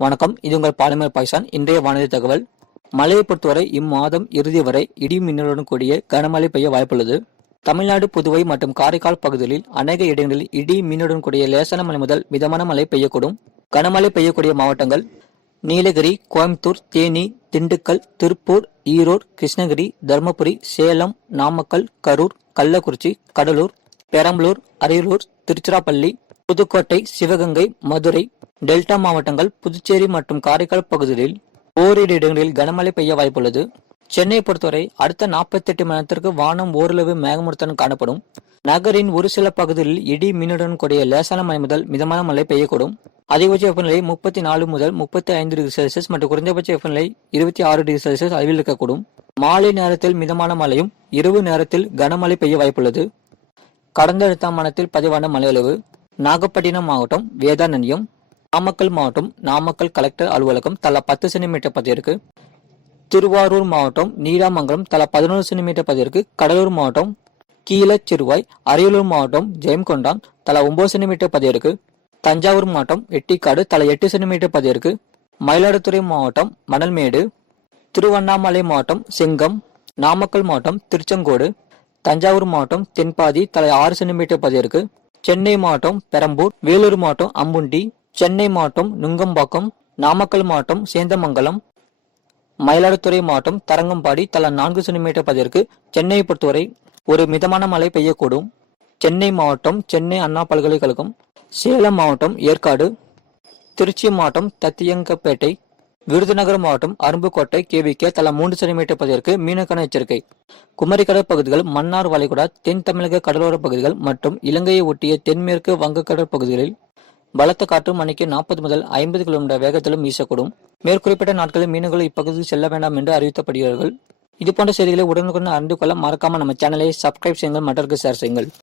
வணக்கம். இது உங்கள் பாலிமர் பாய்சான். இன்றைய வானிலை தகவல். மழையை பொறுத்தவரை இம்மாதம் இறுதி வரை இடி மின்னலுடன் கூடிய கனமழை பெய்ய வாய்ப்புள்ளது. தமிழ்நாடு புதுவை மற்றும் காரைக்கால் பகுதிகளில் அநேக இடங்களில் இடி மின்னுடன் கூடிய லேசான மழை முதல் மிதமான மழை பெய்யக்கூடும். கனமழை பெய்யக்கூடிய மாவட்டங்கள் நீலகிரி கோயம்புத்தூர் தேனி திண்டுக்கல் திருப்பூர் ஈரோடு கிருஷ்ணகிரி தருமபுரி சேலம் நாமக்கல் கரூர் கள்ளக்குறிச்சி கடலூர் பெரம்பலூர் அரியலூர் திருச்சிராப்பள்ளி புதுக்கோட்டை சிவகங்கை மதுரை டெல்டா மாவட்டங்கள் புதுச்சேரி மற்றும் காரைக்கால் பகுதிகளில் ஓரிரு இடங்களில் கனமழை பெய்ய வாய்ப்புள்ளது. சென்னை பொறுத்தவரை அடுத்த 48 மணி நேரத்திற்கு வானம் ஓரளவு மேகமூட்டத்துடன் காணப்படும். நகரின் ஒரு சில பகுதிகளில் இடி மின்னுடன் கூடிய லேசான மழை முதல் மிதமான மழை பெய்யக்கூடும். அதிகபட்ச வெப்பநிலை முப்பத்தி நாலு முதல் முப்பத்தி ஐந்து டிகிரி செல்சியஸ் மற்றும் குறைந்தபட்ச வெப்பநிலை இருபத்தி ஆறு டிகிரி செல்சியஸ் அளவில் இருக்கக்கூடும். மாலை நேரத்தில் மிதமான மழையும் இரவு நேரத்தில் கனமழை பெய்ய வாய்ப்புள்ளது. கடந்த அடுத்த மாதத்தில் பதிவான மழையளவு நாகப்பட்டினம் மாவட்டம் வேதாரண்யம் நாமக்கல் மாவட்டம் நாமக்கல் கலெக்டர் அலுவலகம் தலா பத்து சென்டிமீட்டர் பதிவிற்கு திருவாரூர் மாவட்டம் நீடாமங்கலம் தலா பதினோரு சென்டிமீட்டர் பதிவிற்கு கடலூர் மாவட்டம் கீழச்சிறுவாய் அரியலூர் மாவட்டம் ஜெயம்கொண்டான் தலா ஒன்பது சென்டிமீட்டர் பதிவிற்கு தஞ்சாவூர் மாவட்டம் எட்டிக்காடு தலா எட்டு சென்டிமீட்டர் பதிவிற்கு மயிலாடுதுறை மாவட்டம் மணல்மேடு திருவண்ணாமலை மாவட்டம் செங்கம் நாமக்கல் மாவட்டம் திருச்செங்கோடு தஞ்சாவூர் மாவட்டம் தென்பாதி தலை ஆறு சென்டிமீட்டர் பதிவிற்கு சென்னை மாவட்டம் பெரம்பூர் வேலூர் மாவட்டம் அம்புண்டி சென்னை மாவட்டம் நுங்கம்பாக்கம் நாமக்கல் மாவட்டம் சேந்தமங்கலம் மயிலாடுதுறை மாவட்டம் தரங்கம்பாடி தலா நான்கு சென்டிமீட்டர் பதிவிற்கு சென்னையை பொறுத்தவரை ஒரு மிதமான மழை பெய்யக்கூடும். சென்னை மாவட்டம் சென்னை அண்ணா பல்கலைக்கழகம் சேலம் மாவட்டம் ஏற்காடு திருச்சி மாவட்டம் தத்தியங்கப்பேட்டை விருதுநகர் மாவட்டம் அரும்புக்கோட்டை கேவிக்கே தலா மூன்று சென்டிமீட்டர் பதிவிற்கு மீனக்கான எச்சரிக்கை. குமரிக்கடல் பகுதிகள் மன்னார் வளைகுடா தென் தமிழக கடலோர பகுதிகள் மற்றும் இலங்கையை ஒட்டிய தென்மேற்கு வங்கக்கடல் பகுதிகளில் பலத்த காற்று மணிக்கு நாற்பது முதல் ஐம்பது கிலோமீட்டர் வேகத்திலும் வீசக்கூடும். மேற்குறிப்பிட்ட நாட்களில் மீனவர்கள் இப்பகுதிக்கு செல்ல வேண்டாம் என்று அறிவித்தப்படுகிறார்கள் இது போன்ற செய்திகளை உடனுக்குடன் அறிந்து கொள்ள மறக்காம நம்ம சேனலை சப்ஸ்கிரைப் செய்யுங்கள் மற்றவர்களுக்கு ஷேர் செய்யுங்கள்.